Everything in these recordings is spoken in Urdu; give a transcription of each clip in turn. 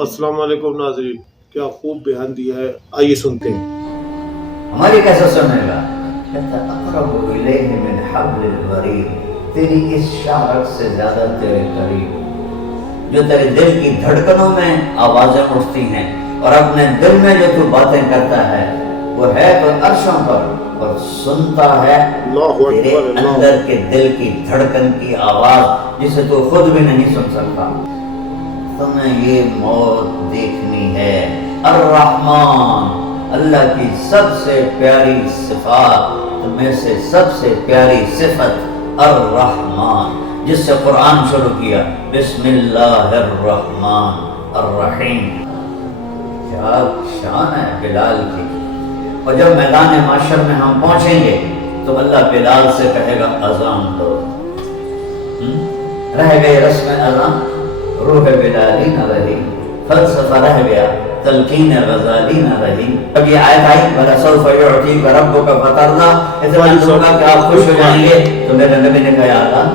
السلام علیکم ناظرین، کیا خوب بیان دیا ہے، آئیے سنتے ہیں۔ ہماری کیسے سنے گا؟ کہتا اقرب الیہ من حبل الورید، تیری اس شاخ سے زیادہ تیرے قریب، جو تیرے دل کی دھڑکنوں میں آوازیں اٹھتی ہیں اور اپنے دل میں جو تو باتیں کرتا ہے وہ ہے تو عرشوں پر اور سنتا ہے تیرے اندر کے دل کی دھڑکن کی آواز جسے تو خود بھی نہیں سن سکتا۔ تمہیں یہ موت دیکھنی ہے۔ الرحمن، اللہ کی سب سے پیاری صفات تمہیں سے سب سے پیاری صفت الرحمن، جس سے قرآن شروع کیا، بسم اللہ الرحمن الرحیم۔ کیا شان ہے بلال کی! اور جب میدان معاشر میں ہم پہنچیں گے تو اللہ بلال سے کہے گا اذان دو۔ رہ گئے رسم اذان، روح بلالی نہ رہی، فلسفہ رہ گیا، تلقین غزالی نہ رہی۔ اب یہ آیت آئی وَلَسَوْفَ يُعْطِيكَ رَبُّكَ فَتَرْضَىٰ، اتنا دوں کہ آپ خوش ہو جائیں گے۔ تو میرے نبی نے کہا یا اللہ،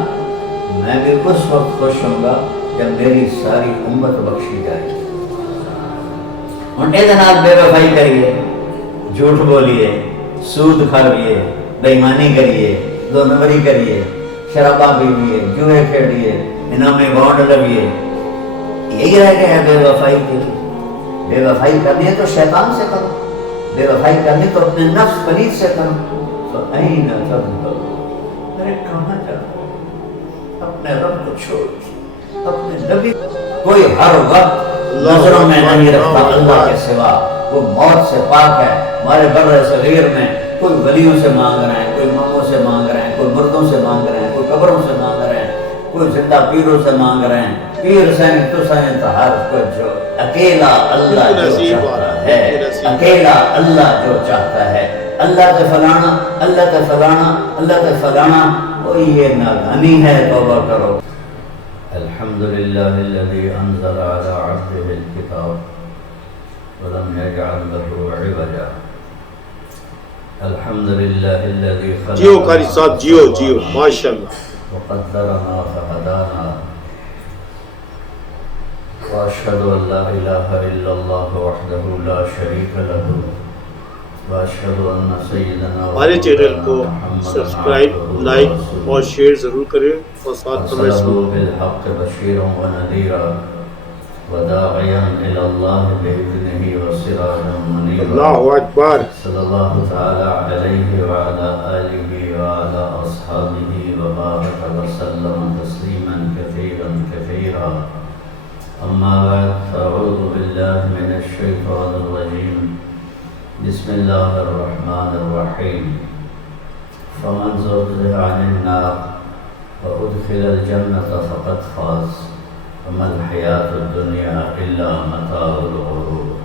میں بھی اس وقت خوش ہوں گا جب میری ساری امت بخشی جائے۔ انٹے جناب بے وفائی کریے، جھوٹ بولیے، سود کھائیے، بے ایمانی کریے، دو نمبری کریے، شرابہ پیئیے، جوئے کھیلیے، انعام بانڈ لگیے، یہی رہ گیا ہے بے وفائی کے لیے۔ بے وفائی کرنی ہے تو شیطان سے کرو، بے وفائی کرنی تو اپنے نفس پلید سے کرو۔ تو این تذهبون، ارے کہاں جاؤ؟ اپنے رب کو چھوڑ، اپنے نبی کوئی ہر وقت نظروں میں نہیں رکھتا اللہ کے سوا، وہ موت سے پاک ہے۔ ہمارے بر صغیر میں کوئی ولیوں سے مانگ رہے ہیں، کوئی اماموں سے مانگ رہے ہیں، کوئی مردوں سے مانگ رہے ہیں، کوئی قبروں سے مانگ رہے ہیں، کوئی زندہ پیروں سے مانگ رہے ہیں۔ پیر سین تو سین ہر کچھ، اکیلا اللہ جو چاہتا ہے، اکیلا اللہ جو چاہتا ہے۔ اللہ تے فلانا، اللہ تے فلانا، اللہ تے فلانا، وہ یہ نادانی ہے، توبہ کرو۔ الحمدللہ الذی انزل علی عبدہ الکتاب ولم یجعل لہ عوجا۔ الحمدللہ الذی خلق جیو قاری صاحب، جیو جیو، ماشاءاللہ۔ وقدرنا فهدانا واشهد ان لا اله الا الله وحده لا شريك له واشهد ان سيدنا ہمارے چینل کو سبسکرائب، لائک اور شیئر ضرور کریں اور ساتھ کمنٹس میں بالحق بشيرا ونذيرا وداعيا الى الله باذنه وسراجا منيرا۔ اللہ اکبر۔ صلی اللہ تعالی علیہ وعلى آلہ وعلى اصحابہ وبارک وسلم تسلیما کثیرا کثیرا۔ اما بعد فاعوذ باللہ من الشیطان الرجیم، بسم اللہ الرحمن الرحیم۔ فمن زحزح عن النار وادخل الجنة فقد فاز وما الحیاة الدنیا الا متاع الغرور۔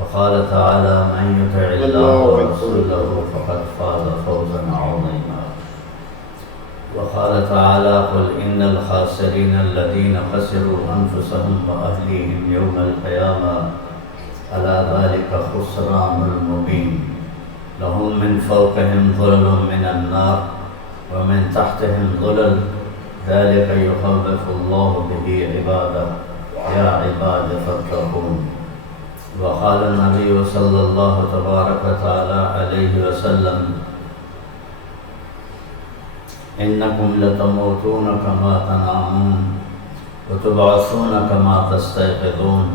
وقال تعالى من يطع الله ورسوله فقد فاز فوزا عظيما۔ وقال تعالى قل إن الخاسرين الذين خسروا أنفسهم وأهليهم يوم القيامة ألا ذلك خسران المبين، لهم من فوقهم ظلل من النار ومن تحتهم ظلل ذلك يخوف الله به عباده يا عباد فاتقون۔ وقال النبي صلى الله تبارك وتعالى عليه وسلم إنكم لتموتون كما تنامون وتبعثون كما تستيقظون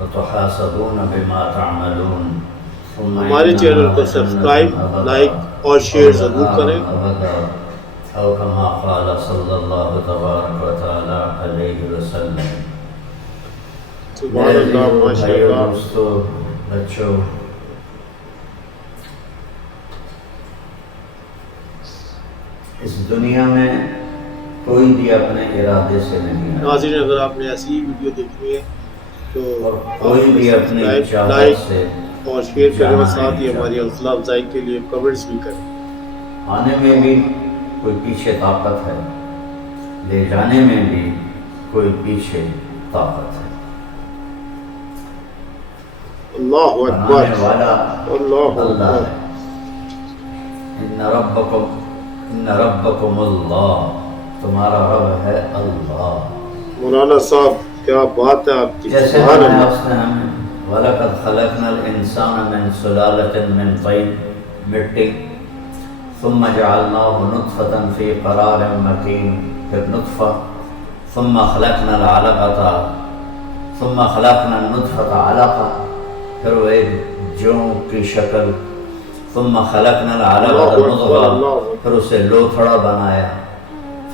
وتحاسبون بما تعملون۔ ہمارے چینل کو سبسکرائب، لائک اور شیئر ضرور کریں۔ او كما قال صلی اللہ تبارک وتعالی علیہ وسلم۔ سبحان اللہ، ماشاءاللہ۔ دوستو، بچوں، اس دنیا میں کوئی بھی اپنے ارادے سے نہیں آیا، ناظرین اگر آپ نے ایسی ویڈیو دیکھنی ہے تو اور کوئی بھی اپنی سبسکرائب، چاہت لائک سے اور شیئر کریں اور جانا ساتھ ہی نہیں ہماری چاہتا۔ حوصلہ افزائی کے لیے کمنٹس بھی کریں۔ آنے میں بھی کوئی پیچھے طاقت ہے، لے جانے میں بھی کوئی پیچھے طاقت ہے۔ اللہ اکبر، بنانے والا اللہ اللہ اکبر۔ ہے۔ ان ربکم اللہ، تمہارا رب ہے اللہ۔ مولانا صاحب کیا بات ہے آپ کی، جیسے سبحان بنایا اللہ۔ اس نے ہمیں وَلَقَدْ خَلَقْنَا الْإِنسَانَ مِنْ سُلَالَةٍ مِنْ طِينٍ، مٹی، ثم جعلناه نطفة في قرار مكين، پھر نطفہ، ثم خلقنا العلقة، ثم خلقنا النطفة علقة، پھر وہ ایک جوں کی شکل، ثم خلقنا العلقة مضغة، پھر اسے لوتھڑا بنایا،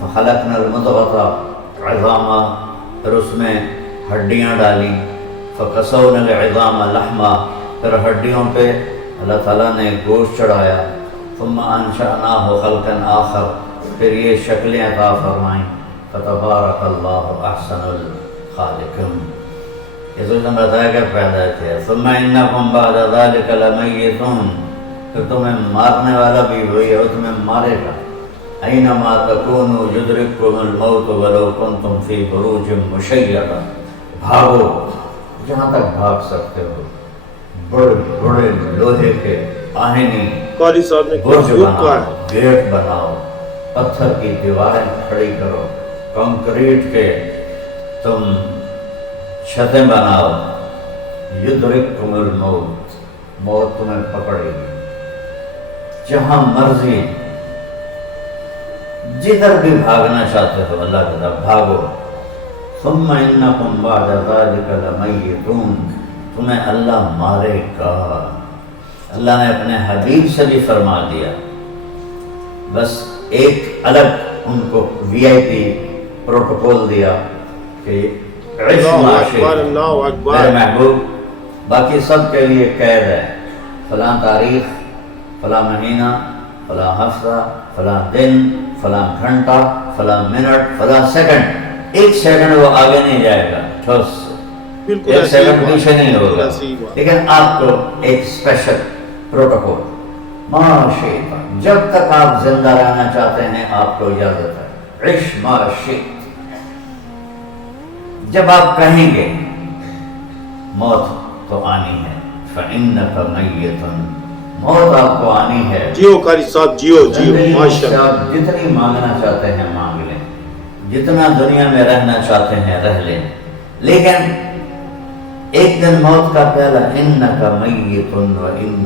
فخلقنا المضغة عظاما، پھر اس میں ہڈیاں ڈالی، فکسونا العظام لحما، پھر ہڈیوں پہ اللہ تعالیٰ نے گوشت چڑھایا، ثم انشأناه خلقا آخر، پھر یہ شکلیں عطا فرمائیں، فتبارک اللہ احسن الخالقین۔ یہ تو نے بتایا کہ پیدا کیا، ثم انکم بعد ذلک لمیتون، پھر تمہیں مارنے والا بھی وہی ہے، وہ تمہیں مارے گا۔ اینما تکونوا یدرککم الموت ولو کنتم فی بروج مشیدہ، بھاگو جہاں تک بھاگ سکتے ہو، بڑے بڑے لوہے کے آہنی قاری صاحب نے برج کیا بناؤ، ہے، گیٹ بناؤ، پتھر کی دیواریں کھڑی کرو، کنکریٹ کے تم چھتیں بناؤ، یدرککم الموت، موت تمہیں پکڑے گی جہاں مرضی، جدھر بھی بھاگنا چاہتے ہو اللہ کی طرف بھاگو۔ ثم انکم بعد ذلک لمیتون، تمہیں اللہ مارے گا۔ اللہ نے اپنے حبیب سے بھی فرما دیا، بس ایک الگ ان کو وی آئی پی پروٹوکول دیا کہ عش اللہ ما اکبر، شئت، اللہ اکبر۔ میرے محبوب، باقی سب کے لیے قید ہے، فلاں تاریخ، فلاں مہینہ، فلاں ہفتہ، فلاں دن، فلاں گھنٹہ، فلاں منٹ، فلاں سیکنڈ، ایک سیکنڈ وہ آگے نہیں جائے گا، ٹھوس بالکل ایک ایسی ہی سیکنڈ بات، پیچھے نہیں بالکل ہوگا، ایسی ہی بات۔ لیکن آپ کو ایک اسپیشل پروٹوکول، ما شئت، جب تک آپ زندہ رہنا چاہتے ہیں آپ کو اجازت ہے، عش ما شئت، جب آپ کہیں گے موت تو آنی ہے، فإنک میت، موت آپ کو آنی ہے۔ جیو قاری صاحب، جیو جیو، زندگی ماشاء سے اللہ۔ آپ جتنی مانگنا چاہتے ہیں مانگ لیں، جتنا دنیا میں رہنا چاہتے ہیں رہ لیں، لیکن ایک دن موت کا پیالہ، انک میت وانہم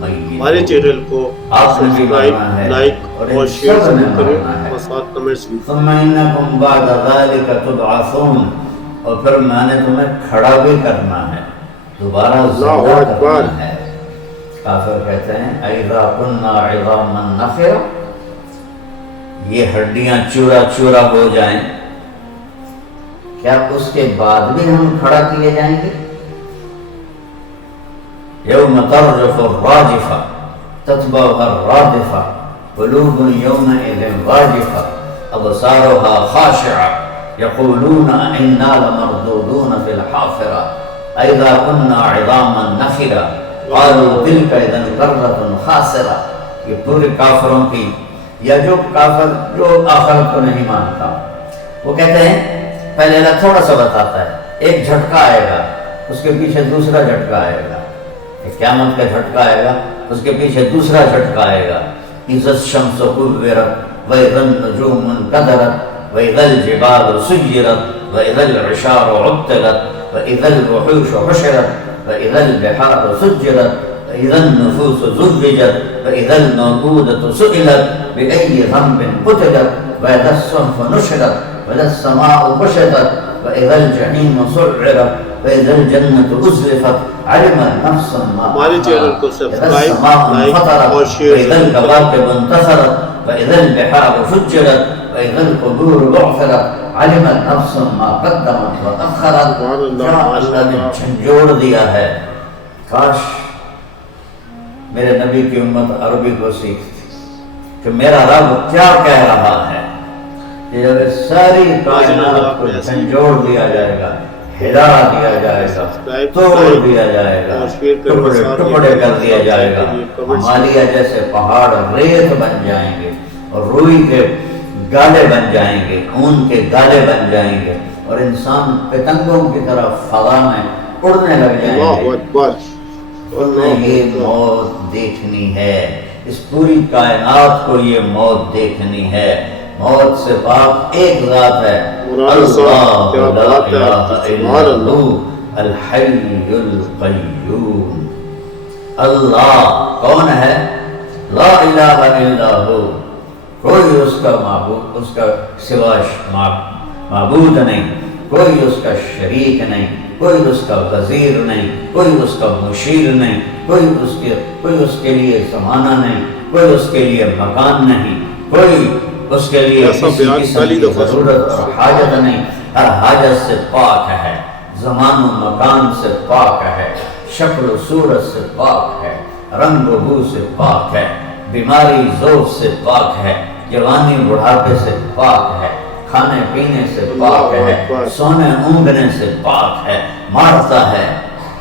میتون۔ ہمارے چینل کو آپ نے بھی سبسکرائب، ماننا ہے لائک اور اور ان شیئر سب نے ضرور کریں ماننا ہے۔ اور ساتھ کمنٹس بھی۔ ثم انکم بعد ذلک تبعثون، اور پھر میں نے تمہیں کھڑا بھی کرنا ہے، دوبارہ زندہ اللہ اکبر۔ کرنا ہے۔ کافر کہتے ہیں اذا کنا عظاما نخرا، یہ ہڈیاں چورا چورا ہو جائیں، کیا اس کے بعد بھی ہم کھڑا کیے جائیں گے؟ یوم ترجف الراجفہ تتبعها الرادفہ قلوب یومئذ واجفہ ابصارها خاشعہ یقولون انا لمردودون فی الحافرہ اذا کنا عظاما نخرا قالوا تلک اذا کرۃ خاسرہ۔ یہ پورے کافروں کی، یا جو کافر جو آخرت کو نہیں مانتا، وہ کہتے ہیں پہلے اللہ تھوڑا سا بتاتا ہے، ایک جھٹکا آئے گا، اس کے پیچھے دوسرا جھٹکا آئے گا، قیامت کا جھٹکا آئے گا، اس کے پیچھے دوسرا جھٹکا آئے گا، اذا الشمس كورت واذا النجوم انكدرت واذا الجبال سيرت واذا العشار عطلت واذا الوحوش حشرت واذا البحار سجرت واذا النفوس زوجت واذا الموءودة سئلت بأي ذنب قتلت واذا الصحف نشرت واذا السماء كشطت واذا الجحيم سعرت واذا الجنة أزلفت علمت نفس ما ہمارے چینل کو سبسکرائب، لائک اور شیئر وإذا ضرور کریں۔ الكواكب انتثرت وإذا البحار فجرت وإذا القبور بعثرت علمت نفس ما قدمت وأخرت۔ سبحان اللہ، کیا اللہ نے جھنجھوڑ دیا ہے، کاش میرے نبی کی امت عربی کو سیکھتی کہ میرا رب کیا کہہ رہا ہے، کہ جب ساری کائنات کو جھنجھوڑ دیا جائے گا، ہلا دیا جائے گا، توڑ دیا جائے گا، ٹکڑے ٹکڑے کر دیا جائے گا، ہمالیہ جیسے پہاڑ ریت بن جائیں گے اور روئی کے گالے بن جائیں گے، اون کے گالے بن جائیں گے، اور انسان پتنگوں کی طرح فضا میں اڑنے لگ جائیں اللہ گے۔ اکبر، انہیں یہ موت دیکھنی ہے، اس پوری کائنات کو یہ موت دیکھنی ہے، موت سے پاک ایک ذات ہے، مولانا صاحب کیا اللہ بات ہے لا آپ کی، الہ سبحان الا اللہ۔ اللہ الحی القیوم۔ اللہ کون ہے؟ لا الہ الا ہو، کوئی اس کا معبود، اس کا سوا معبود نہیں، کوئی اس کا شریک نہیں، کوئی اس کا وزیر نہیں، کوئی اس کا مشیر نہیں، کوئی اس کے لیے زمانہ نہیں، کوئی اس کے لیے مکان نہیں، کوئی اس کے لیے ایسا کسی بیان قسم پہلی کی دفعہ ضرورت اور حاجت نہیں، ہر حاجت سے پاک ہے، زمان و مکان سے پاک ہے، شکل و صورت سے پاک ہے، رنگ و بو سے پاک ہے، بیماری ذوق سے پاک ہے، جوانی بڑھاپے سے پاک ہے، کھانے پینے سے پاک ہے، سونے اونگنے سے پاک ہے، مارتا ہے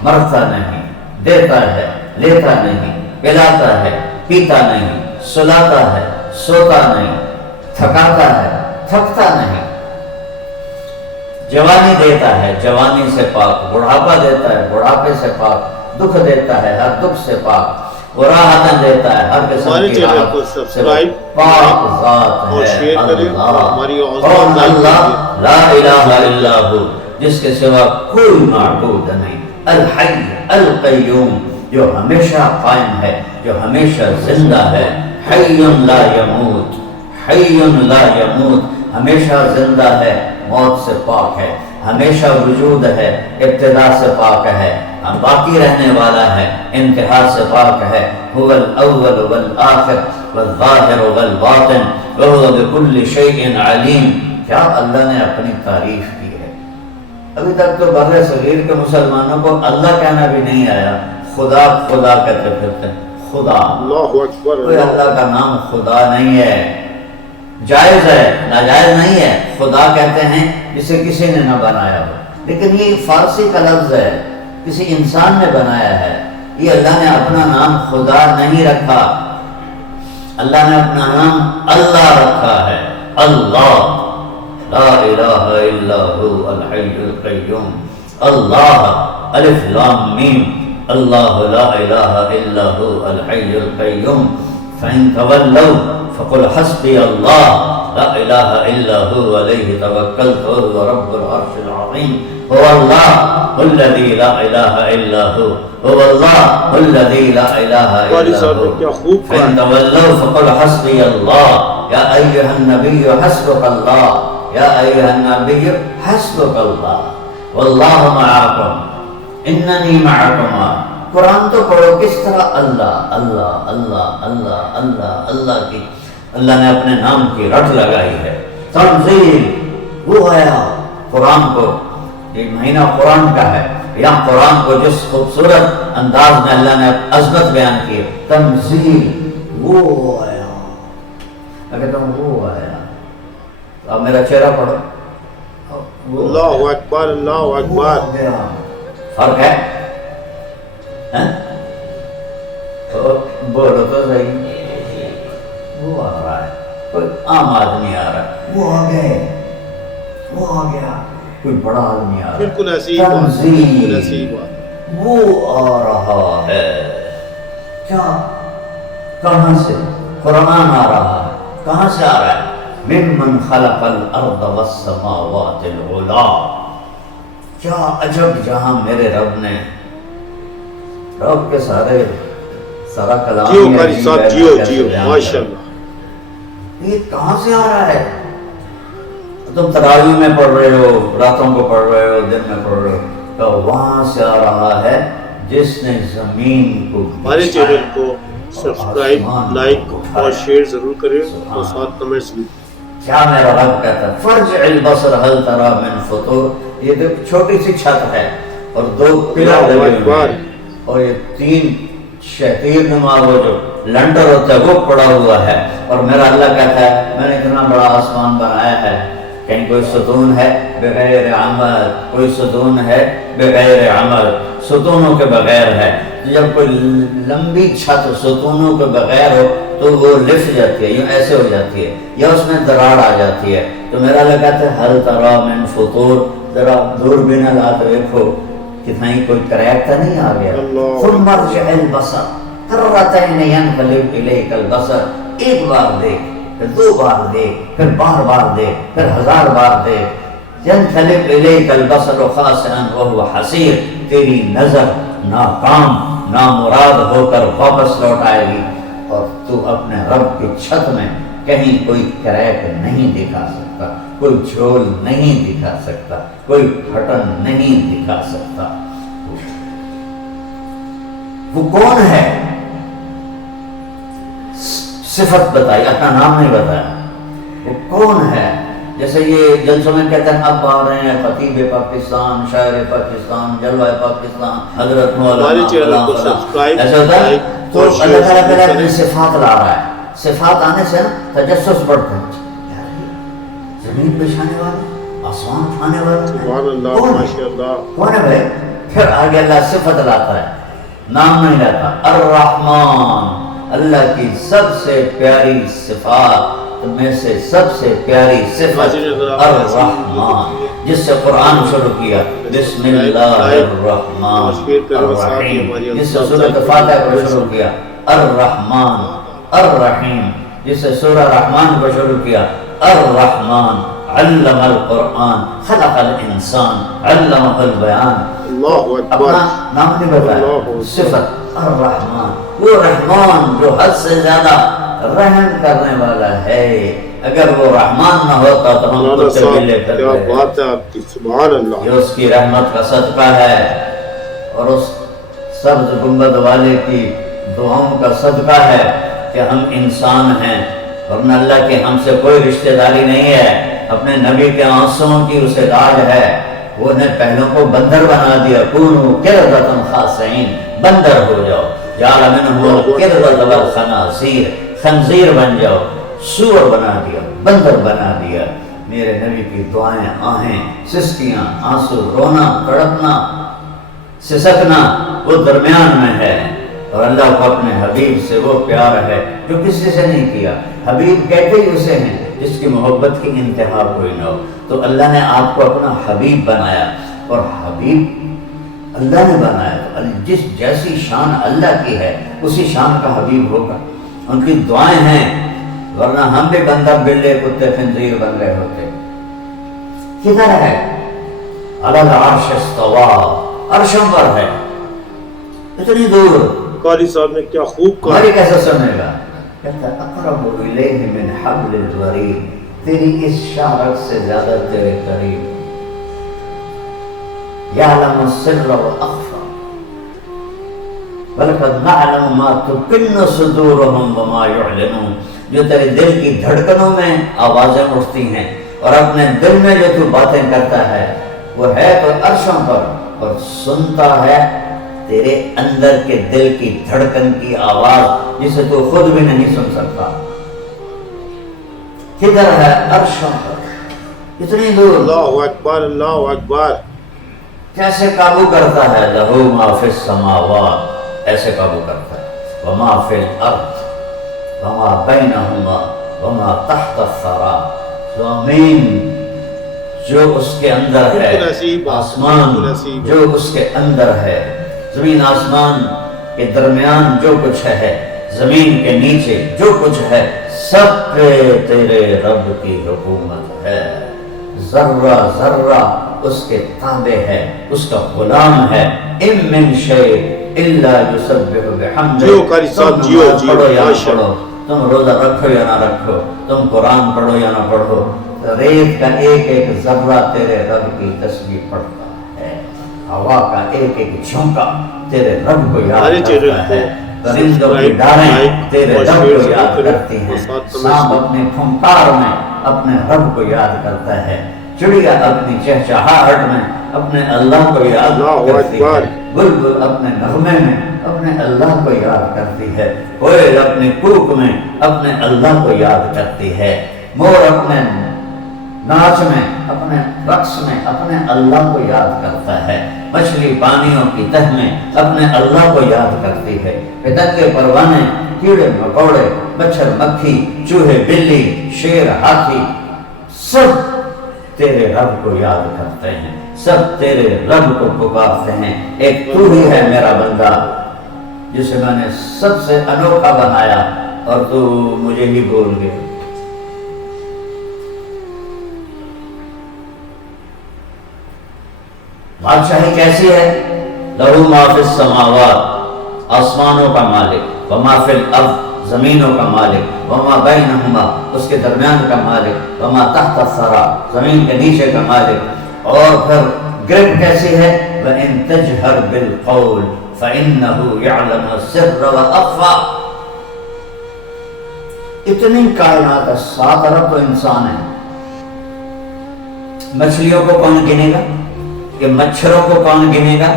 مرتا نہیں، دیتا ہے لیتا نہیں، پلاتا ہے پیتا نہیں، سلاتا ہے سوتا نہیں، تھکاتا ہے تھکتا نہیں، جوانی دیتا ہے جوانی سے پاک، بڑھاپا دیتا ہے بڑھاپے سے پاک، دکھ دیتا ہے ہر دکھ سے پاک، وہ راحتیں دیتا ہے ہر قسم ہمارے کی چینل کو راحت سے سبسکرائب پاک ذات اور ہے شیئر کریں اور اللہ۔ ہماری حوصلہ کون افزائی اللہ؟ کیجیے۔ لا الہ الا ہو، جس کے سوا کوئی معبود نہیں، الحی القیوم، جو ہمیشہ قائم ہے، جو ہمیشہ زندہ ہے، حی لا یموت، حی لا یموت، ہمیشہ زندہ ہے، موت سے پاک ہے، ہمیشہ وجود ہے، ابتدا سے پاک ہے، باقی رہنے والا ہے، انتہا سے پاک ہے، هو الاول والآخر والظاہر والباطن وهو بكل شیء علیم۔ کیا اللہ نے اپنی تعریف کی ہے؟ ابھی تک تو بر صغیر کے مسلمانوں کو اللہ کہنا بھی نہیں آیا، خدا خدا کہتے پھرتے ہیں، خدا، اللہ اکبر، کوئی اللہ کا نام خدا نہیں ہے، جائز ہے ناجائز نہیں ہے، خدا کہتے ہیں جسے کسی نے نہ بنایا ہو، لیکن یہ فارسی کا لفظ ہے، کسی انسان نے بنایا ہے، یہ اللہ نے اپنا نام خدا نہیں رکھا، اللہ نے اپنا نام اللہ رکھا ہے، اللہ، لا الہ الا ہو الحی القیوم، اللہ الف لام میم، اللہ لا الہ الا ہو الحی القیوم، فإن تولوا فقل حسبی اللہ لا الہ الا هو علیہ توکلت وهو رب العرش العظیم، هو اللہ الذی لا الہ الا هو، هو اللہ الذی لا الہ قاری الا صاحب نے کیا هو، خوب کہا فإن ہے۔ تولوا فقل حسبی اللہ یا ایھا النبی حسبک اللہ، یا ایھا النبی حسبک اللہ واللہ معکم اننی معکما۔ قرآن تو پڑھو کس طرح اللہ اللہ اللہ اللہ اللہ اللہ کی، اللہ نے اپنے نام کی رٹ لگائی ہے، تنزیل، وہ آیا قرآن کو، یہ مہینہ قرآن کا ہے، یہاں قرآن کو جس خوبصورت انداز میں اللہ نے عظمت بیان کی، تنزیل، وہ آیا، میں کہتا ہوں وہ آیا، اب میرا چہرہ پڑھو، اللہ اکبر، اللہ وہ اکبر، آ گیا، فرق ہے؟ بولو تو صحیح، وہ آ رہا ہے، کوئی عام آدمی آ رہا ہے، وہ آ گئے، وہ آ گیا، کوئی بڑا آدمی آ رہا ہے، بالکل ایسی ہی بات، بالکل ایسی ہی بات۔ وہ آ رہا ہے، کیا، کہاں سے؟ قرآن آ رہا ہے، کہاں سے آ رہا ہے؟ ممن خلق الارض والسماوات العلا، کیا عجب جہاں میرے رب نے، رب کے سارا کلام جیو یہ قاری عجیب صاحب، ہے، جیو میں کیسے جیو، بیان ماشاءاللہ۔ یہ کہاں سے آ رہا ہے؟ تم تراویح میں پڑھ رہے ہو، راتوں کو پڑھ رہے ہو، دن میں پڑھ رہے ہو، تو وہاں سے آ رہا ہے جس نے زمین کو ہمارے بچھایا چینل کو سبسکرائب، آسمان لائک کو اور اٹھایا۔ شیئر ضرور کریں اور سبحان ساتھ کمنٹس بھی۔ کیا میرا رب کہتا ہے، فرجع البصر هل ترى من فطور، یہ تو چھوٹی سی چھت ہے اور دو پلر اللہ لگے ہوئے اکبر، ہیں اور یہ تین شہتیر نما وہ جو لنڈر ہوتا ہے وہ پڑا ہوا ہے، اور میرا اللہ کہتا ہے میں نے اتنا بڑا آسمان بنایا ہے، کہیں کوئی ستون ہے بغیر عمل، کوئی ستون ہے بغیر عمل، ستونوں کے بغیر ہے، جب کوئی لمبی چھت ستونوں کے بغیر ہو تو وہ لفٹ جاتی ہے، یوں ایسے ہو جاتی ہے یا اس میں دراڑ آ جاتی ہے، تو میرا اللہ کہتا ہے حل ترى من فطور، ذرا دور بھی نہ لا تو دیکھو کتنا ہی کوئی کریک تو نہیں آ گیا۔ اللہ ثم ارجع البصر کرتين ينقلب اليك البصر، ایک بار دیکھ پھر 2 بار دیکھ، پھر بار بار دیکھ، پھر 1000 بار دیکھ. ينقلب إليك البصر خاسئا وهو حسير، تیری نظر ناکام نامراد ہو کر واپس لوٹ آئے گی اور تو اپنے رب کی چھت میں کہیں کوئی کریک نہیں دکھا سکتا، کوئی جھول نہیں دکھا سکتا، کوئی پھٹن نہیں دکھا سکتا. وہ کون ہے؟ صفت بتائی، اپنا نام نہیں بتایا. وہ کون ہے؟ جیسے یہ جلسوں میں کہتے ہیں اب آ رہے ہیں خطیب پاکستان، شاعر پاکستان، جلوہ پاکستان، حضرت مولانا ایسا ہوتا ہے. تو اللہ تعالیٰ پہلے اپنی صفات لا رہا ہے. صفات آنے سے تجسس بڑھتا ہے. زمین پہ چھانے والے، آسمان اٹھانے والے کون ہے بھائی؟ پھر آگے اللہ صفت لاتا ہے، نام نہیں لاتا. الرحمن، اللہ کی سب سے پیاری صفات میں سے سب سے پیاری صفت الرحمن، جس سے قرآن شروع کیا بسم اللہ الرحمن الرحیم، جس سے سورۃ فاتحہ کو شروع کیا الرحمن الرحیم، جس سے سورہ رحمان کو شروع کیا الرحمن علم القرآن خلق الانسان علمہ البیان. اپنا نام نہیں بتایا، صفت الرحمن، وہ رحمان جو حد سے زیادہ رحم کرنے والا ہے. اگر وہ رحمان نہ ہوتا تو ہم کتے بلے کرتے. یہ اس کی رحمت کا صدقہ ہے اور اس سبز گنبد والے کی دعاؤں کا صدقہ ہے کہ ہم انسان ہیں، ورنہ اللہ کے ہم سے کوئی رشتہ داری نہیں ہے. اپنے نبی کے آنسوؤں کی اسے داغ ہے. وہ نے پہلوں کو بندر بنا دیا، کونوا قردۃ خاسئین، بندر ہو جاؤ. جعل منهم القردۃ والخنازیر، خنزیر بن جاؤ. سور بنا دیا، بندر بنا دیا. میرے نبی کی دعائیں، آہیں، سسکیاں، آنسو، رونا، تڑپنا، سسکنا وہ درمیان میں ہے. اور اللہ کو اپنے حبیب سے وہ پیار ہے جو کسی سے نہیں کیا. حبیب کہتے ہی اسے ہیں جس کی محبت کی انتہا کوئی نہ ہو. تو اللہ نے آپ کو اپنا حبیب بنایا، اور حبیب اللہ نے بنایا. تو جس جیسی شان اللہ کی ہے اسی شان کا حبیب ہوگا. ان کی دعائیں ہیں، ورنہ ہم بھی بندر بلے کتے خنزیر بن رہے ہوتے. کدھر ہے؟ علی العرش استویٰ، عرشوں پر ہے. اتنی دور. قاری صاحب نے کیا خوب کہا. ہماری کیسے سنے گا؟ کہتا اقرب الیہ من حبل الورید، تیری اس شارت سے زیادہ تیرے قریب. یعلم السر واخفی وَلَقَدْ نَعْلَمُ مَا تُكِنُّ صُدُورُهُمْ وَمَا يُعْلِنُونَ. جو تیرے دل کی دھڑکنوں میں آوازیں اٹھتی ہیں اور اپنے دل میں جو تو باتیں کرتا ہے وہ ہے تو عرشوں پر، اور سنتا ہے تیرے اندر کے دل کی دھڑکن کی آواز جسے تو خود بھی نہیں سن سکتا. کدھر ہے؟ عرشوں پر، اتنی دور. اللہ اکبر، اللہ اکبر. کیسے قابو کرتا ہے؟ لہو ما فی السماوات، ایسے قابو کرتا ہے. وما فی الارض وما بینہما وما تحت الثری، زمین جو اس کے اندر ہے، آسمان جو اس کے اندر ہے، زمین آسمان کے درمیان جو کچھ ہے، زمین کے نیچے جو کچھ ہے، سب پہ تیرے رب کی حکومت ہے. ذرہ ذرہ اس کے تابع ہے، اس کا غلام ہے. ام من شیء الا یسبح بحمدہ. جیو قاری صاحب، جیو جیو. پڑھو یا نہ پڑھو، تم روزہ رکھو یا نہ رکھو، تم قرآن پڑھو یا نہ پڑھو، ریت کا ایک ایک ذرہ تیرے رب کی تسبیح پڑھتا ہے. ہوا کا ایک ایک جھونکا تیرے رب کو یاد کرتا ہے. درندوں کی ڈاریں تیرے رب کو یاد کرتی ہیں. سانپ اپنے پھنکار میں اپنے رب کو یاد کرتا ہے. چڑیا اپنی چہچہاہٹ میں اپنے اللہ کو یاد کرتی ہے. بلبل اپنے نغمے میں اپنے اللہ کو یاد کرتی ہے. کوئل اپنے کوک میں اپنے اللہ کو یاد کرتی ہے. مور اپنے ناچ میں اپنے رقص میں اپنے اللہ کو یاد کرتا ہے. مچھلی پانیوں کی تہ میں اپنے اللہ کو یاد کرتی ہے. پتنگے پروانے کیڑے مکوڑے مچھر مکھی چوہے بلی شیر ہاتھی سب تیرے رب کو یاد کرتے ہیں، سب تیرے رب کو پکارتے ہیں. ایک تو ہی ہے میرا بندہ جسے میں نے سب سے انوکھا بنایا اور تو مجھے ہی بول گئے. بادشاہی کیسی ہے؟ لہو ما فی السماوات، آسمانوں کا مالک، وما فی الارض، زمینوں کا مالک، وما بینہما، اس کے درمیان کا مالک، وما تحت الثری، زمین کے نیچے کا مالک. اور پھر گرپ کیسی ہے؟ وَإِن تَجْهَرْ بِالْقَوْلِ فَإِنَّهُ يَعْلَمُ السِّرَّ وَأَخْفَى. اتنی کائنات ہے، 7 ارب تو انسان ہیں. مچھلیوں کو کون گنے گا؟ یہ مچھروں کو کون گنے گا؟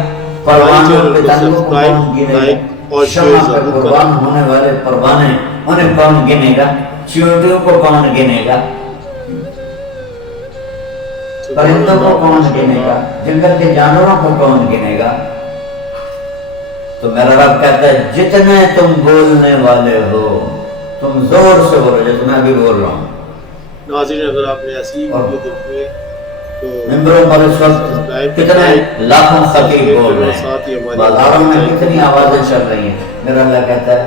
پروانوں پتنگوں کو کون گنے گا؟ شمع پر قربان ہونے والے پروانے انہیں کون گنے گا؟ چیونٹیوں کو کون گنے گا؟ پرندوں کو کون گنے گا؟ جنگل کے جانوروں کو کون گنے گا؟ تو میرا رب کہتا ہے جتنے تم بولنے والے ہو تم زور سے بولو، جیسے میں ابھی بول رہا ہوں. ناظرین اگر آپ نے ایسی ویڈیو دیکھنی ہے تو ممبروں پر اس وقت کتنے لاکھوں خطیب بول رہے ہیں، بازاروں میں کتنی آوازیں چل رہی ہیں. میرا اللہ کہتا ہے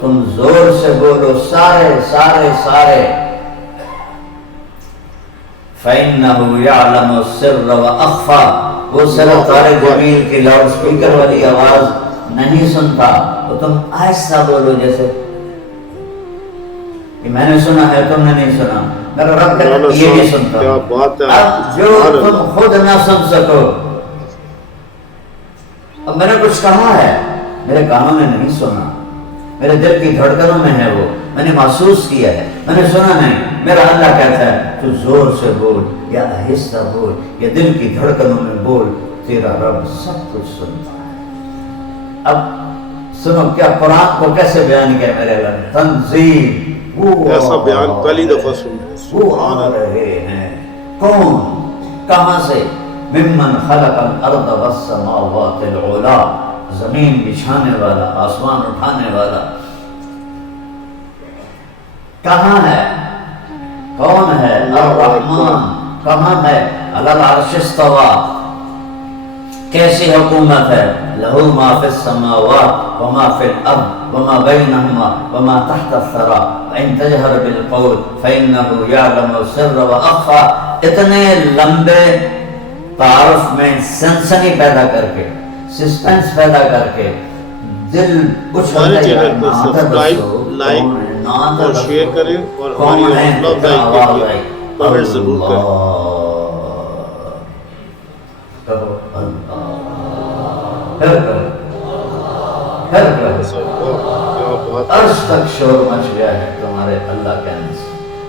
تم زور سے بولو، سارے سارے سارے. فَإِنَّهُ يَعْلَمُ السِّرَّ وَأَخْفَى. وہ سر تارے جمیل کی لاؤڈ سپیکر والی آواز نہیں سنتا، تو تم آہستہ بولو جیسے کہ میں نے سنا ہے تم نے نہیں سنا. میرا رب کہتا ہے یہ نہیں سنتا. اب جو تم خود نہ سن سکو، اب میں نے کچھ کہا ہے میرے کانوں نے نہیں سنا، میرے دل کی دھڑکنوں میں ہے، وہ میں نے محسوس کیا ہے، میں نے سنا نہیں. میرا اللہ کہتا ہے تو زور سے بول یا آہستہ بول یا دل کی دھڑکنوں میں بول، تیرا رب سب کچھ سنتا ہے. اب سنو کیا قرآن کو کیسے بیان کیا میرے اللہ نے. تنزیل، ایسا بیان پہلی دفعہ سنتے وہ آ رہے ہیں. کون؟ کہاں سے؟ ممن خلق الارض والسماوات العلا، زمین بچھانے والا، آسمان اٹھانے والا. کہاں ہے؟ کون ہے؟ الرحمن. کہاں ہے؟ علی العرش استوى. کیسی حکومت ہے؟ لہو ما فی السماوات وما فی الارض وما بینہما وما تحت الثری وان تجہر بالقول فانہ یعلم السر واخفی. اتنے لمبے تعارف میں سنسنی پیدا کر کے، سسپنس پیدا کر کے دل ہمارے چینل کو سبسکرائب، لائک اور شیئر کریں اور ہماری حوصلہ افزائی کے لیے کمنٹ ضرور کریں. عرش تک شور مچ گیا ہے تمہارے اللہ کہنے سے.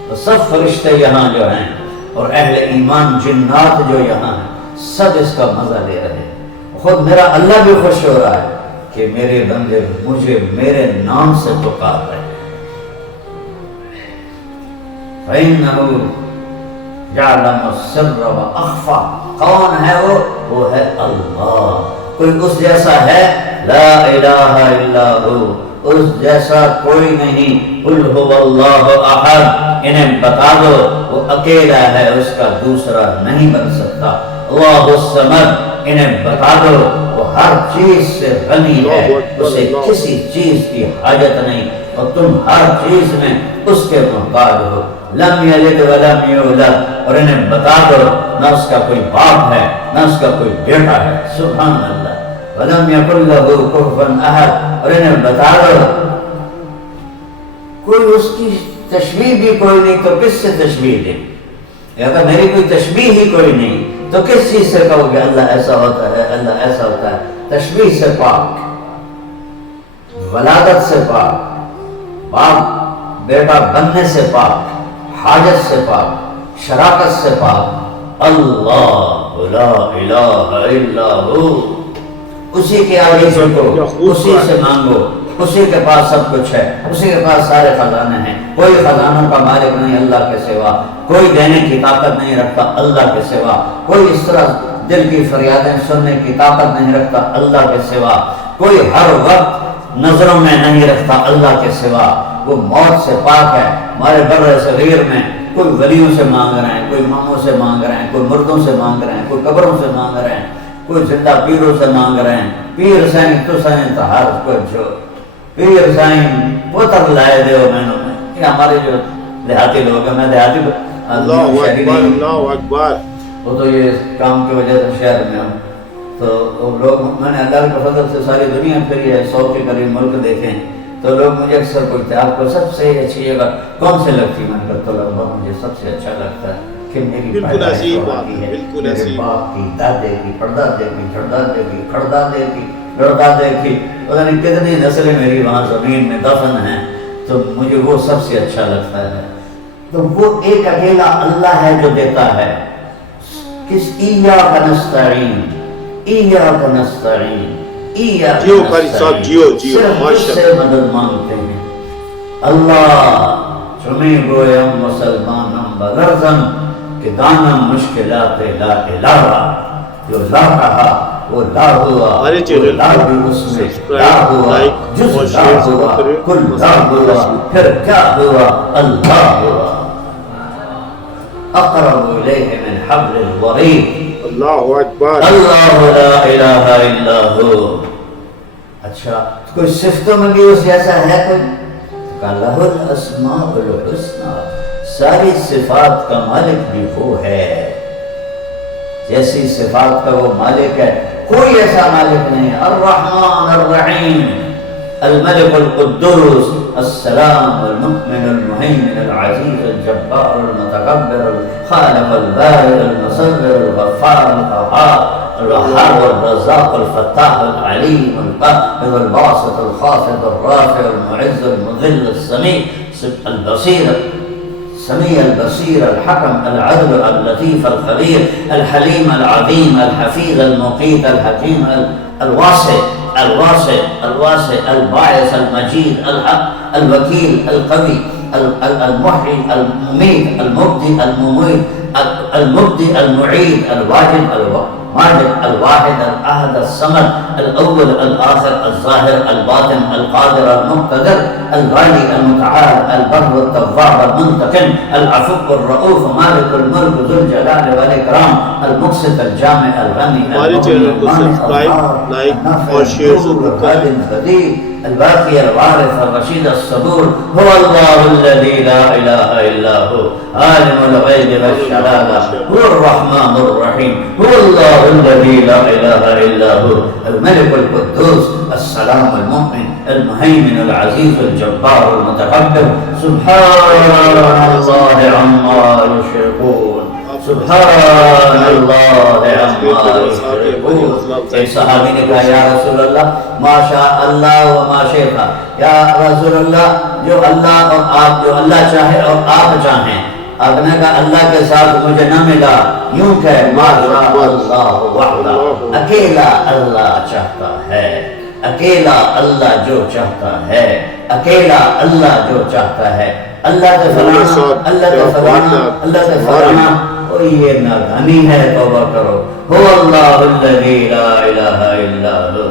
تو سب فرشتے یہاں جو ہیں اور اہل ایمان جنات جو یہاں ہیں سب اس کا مزہ لے رہے ہیں. خود میرا اللہ بھی خوش ہو رہا ہے کہ میرے بندے مجھے میرے نام سے پکار رہے ہیں. فَإِنَّهُ يَعْلَمُ السِّرَّ وَأَخْفَى. کون ہے وہ؟ وہ ہے اللہ. کوئی اس جیسا ہے؟ لا الہ الا ہو، اس جیسا کوئی نہیں. قل هو اللہ احد. انہیں بتا دو وہ اکیلا ہے، اس کا دوسرا نہیں بن سکتا. اللہ الصمد. انہیں بتا دو وہ ہر چیز سے غنی ہے، اسے کسی چیز کی حاجت نہیں اور تم ہر چیز میں اس کے محتاج ہو. لم یلد ولم یولد. اور انہیں بتا دو نہ اس کا کوئی باپ ہے نہ اس کا کوئی بیٹا ہے. سبحان اللہ. ولم یکن لہ کفوا احد. اور انہیں بتا دو کوئی اس کی تشبیہ بھی کوئی نہیں تو کس سے تشبیہ دے؟ اگر میری کوئی تشبیہ ہی کوئی نہیں تو کس چیز سے کہو کہ اللہ ایسا ہوتا ہے، اللہ ایسا ہوتا ہے؟ تشبیہ سے پاک، ولادت سے پاک، باپ بیٹا بننے سے پاک، حاجت سے پاک، شراکت سے پاک. اللہ لا الہ الا ہو. اسی کے آگے جھکو، اسی سے مانگو. اسی کے پاس سب کچھ ہے، اسی کے پاس سارے خزانے ہیں. کوئی خزانوں کا مالک نہیں اللہ کے سوا، کوئی دینے کی طاقت نہیں رکھتا اللہ کے سوا، کوئی اس طرح دل کی فریادیں سننے کی طاقت نہیں رکھتا اللہ کے سوا، کوئی ہر وقت نظروں میں نہیں رکھتا اللہ کے سوا. وہ موت سے پاک ہے. ہمارے بر صغیر میں کوئی ولیوں سے مانگ رہے ہیں، کوئی اماموں سے مانگ رہے ہیں، کوئی مردوں سے مانگ رہے ہیں، کوئی قبروں سے مانگ رہے ہیں، کوئی زندہ پیروں سے مانگ رہے ہیں. پیر سائیں تو سائیں تو ہر کچھ جو پیر سائیں پوتر لائے دے میں یہ ہمارے جو دیہاتی لوگ ہیں. میں دیہاتی اللہ اکبر اللہ اکبر. وہ تو یہ کام کی وجہ سے شہر میں ہوں. تو لوگ، میں نے اللہ کے فضل سے ساری دنیا پھری ہے، 100 کے قریب ملک دیکھیں، تو لوگ مجھے اکثر پوچھتے ہیں آپ کو سب سے اچھی جگہ کون سے لگتی ہے؟ میں نے کہا طلبہ مجھے سب سے اچھا لگتا ہے کہ میری بالکل پیدائش ایسی وہاں بات کی ہے، ہے، بالکل میرے ایسی باپ کی، دادے کی، پردادے کی، چھڑدادے کی، کھڑدادے کی، لڑدادے کی، پتہ نہیں کتنی نسلیں میری وہاں زمین میں دفن ہیں، تو مجھے وہ سب سے اچھا لگتا ہے۔ تو وہ ایک اکیلا اللہ ہے جو دیتا ہے۔ کس ایاک نستعین، ایاک نستعین، ایاک جیو قاری صاحب، نستعین، جیو جیو، صرف اس ماشاء سے مدد مانگتے ہیں۔ اللہ چمی گویم مسلمانم بلرزم کہ دانم مشکلات لا الہ، جو لا کہا وہ لا ہوا، ہمارے وہ چینل لا کو بھی اس میں لا سبسکرائب، ہوا، لائک جز اور لا شیئر ضرور ہوا، کریں۔ کل لا ہوا، پھر کیا ہوا؟ اللہ ہوا، اقرب الیہ من حبل الورید، اللہ اکبر۔ اللہ لا الہ الا ہو۔ اچھا کوئی صفتوں میں بھی اس جیسا ہے کوئی؟ لہ الاسماء الحسنی، ساری صفات کا مالک بھی وہ ہے، جیسی صفات کا وہ مالک ہے کوئی ایسا مالک نہیں۔ الرحمن الرحیم، الملک القدوس، السلام المؤمن المہیمن العزیز الجبار المتکبر الخالق البارئ المصور الغفار القهار الوهاب الرزاق الفتاح العليم القاهر الباسط الخافض الرافع المعز المذل السميع البصير السميع البصير الحكم العدل اللطيف الخبير الحليم العظيم الحفيظ المقيت الحكيم الواسع الباعث المجيد الحق الوكيل القوي المحيي المميت المبدئ المميت المبدئ المعيد الواجد الماجد الواحد الأحد الصمد الأول الآخر الظاهر الباطن القادر المقتدر الغالي المتعال البر التواب المنتقم العفو الرؤوف مالك الملك ذو الجلال والإكرام المقسط الجامع الغني ہمارے چینل کو سبسکرائب، لائک اور شیئر ضرور کریں۔ الباقي الوارث الرشيد الصبور هو الله الذي لا إله إلا هو عالم الغيب والشهادة هو الرحمن الرحيم هو الله الذي لا إله إلا هو الملك القدوس السلام المؤمن المهيمن العزيز الجبار المتكبر سبحان الله عما يشركون سبحان اللہ عما یشرکون۔ ایک صحابی نے کہا یا رسول اللہ ما شاء اللہ و ما شئت، یا رسول اللہ جو اللہ اور آپ، جو اللہ چاہے اور آپ چاہیں۔ آپ نے کہا اللہ کے ساتھ مجھے نہ ملا، یوں کہ ما شاء اللہ وحدہ، اکیلا اللہ چاہتا ہے، اکیلا اللہ جو چاہتا ہے، اکیلا اللہ جو چاہتا ہے۔ اللہ کے فلانا، اللہ کے فلانا، اللہ کے فلانا، یہ نادانی ہے، توبہ کرو۔ هو اللہ الذی لا الہ الا هو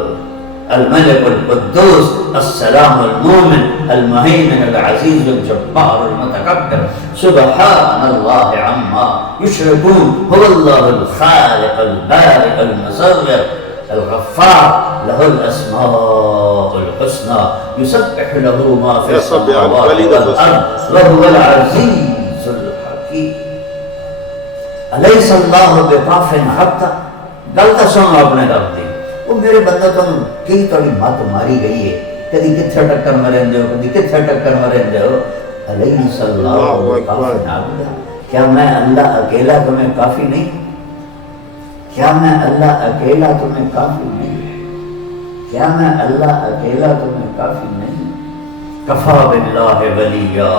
الملک القدوس السلام المؤمن المہیمن العزیز الجبار المتکبر سبحان اللہ عما یشرکون هو اللہ الخالق البارئ المصور الغفار له الاسماء الحسنى يسبح له ما في السماوات والارض وهو العزیز الحکیم۔ علیہ اللہ بکاف عبدہ، گلتا سنو اپنے رب دی، وہ میرے بندہ تم کی توڑی مات ماری گئی ہے، کدی کتھے ٹکر مرین دے ہو، کدی کتھے ٹکر مرین دے ہو۔ علیہ اللہ بکاف عبدہ، کیا میں اللہ اکیلا تمہیں کافی نہیں؟ کیا میں اللہ اکیلا تمہیں کافی نہیں؟ کیا میں اللہ اکیلا تمہیں کافی نہیں؟ کفا باللہ ولیہ،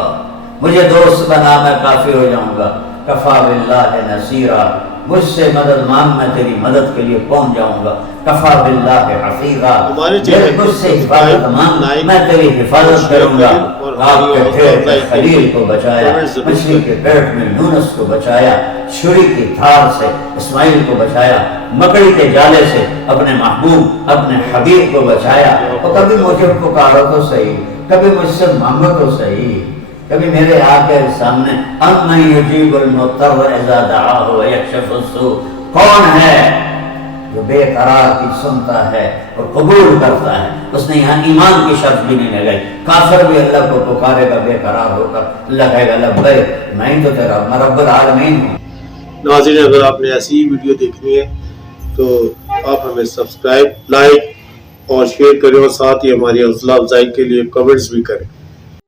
مجھے دوست بنا میں کافی ہو جاؤں گا۔ کفا باللہ نصیرا، مجھ سے مدد مانگ میں تیری مدد کے لیے پہنچ جاؤں گا۔ کفا باللہ حفیظا، مجھ سے حفاظت مانگ میں تیری حفاظت کروں گا۔ آپ کے پھیر میں خلیل کو بچایا، مچھلی کے پیٹ میں یونس کو بچایا، چھری کی دھار سے اسماعیل کو بچایا، مکڑی کے جالے سے اپنے محبوب اپنے حبیب کو بچایا۔ اور کبھی مجھے پکارو تو صحیح، کبھی مجھ سے مانگو تو صحیح، کبھی میرے آقا کے سامنے اَمَّن یُجِیبُ الْمُضْطَرَّ اِذَا دَعَاهُ وَیَکْشِفُ السُّوءَ، کون ہے جو بے قرار کی سنتا ہے اور قبول کرتا ہے؟ اس نے یہاں ایمان کی شرط بھی نہیں لگائی۔ کافر بھی اللہ کو پکارے گا بے قرار ہو کر، اللہ کہے گا لبیک، میں تو تیرا رب العالمین ہوں۔ ناظرین، اگر آپ نے ایسی ویڈیو دیکھنی ہے تو آپ ہمیں سبسکرائب، لائک اور شیئر کریں، اور ساتھ ہی ہماری حوصلہ افزائی کے لیے کمنٹس بھی کریں۔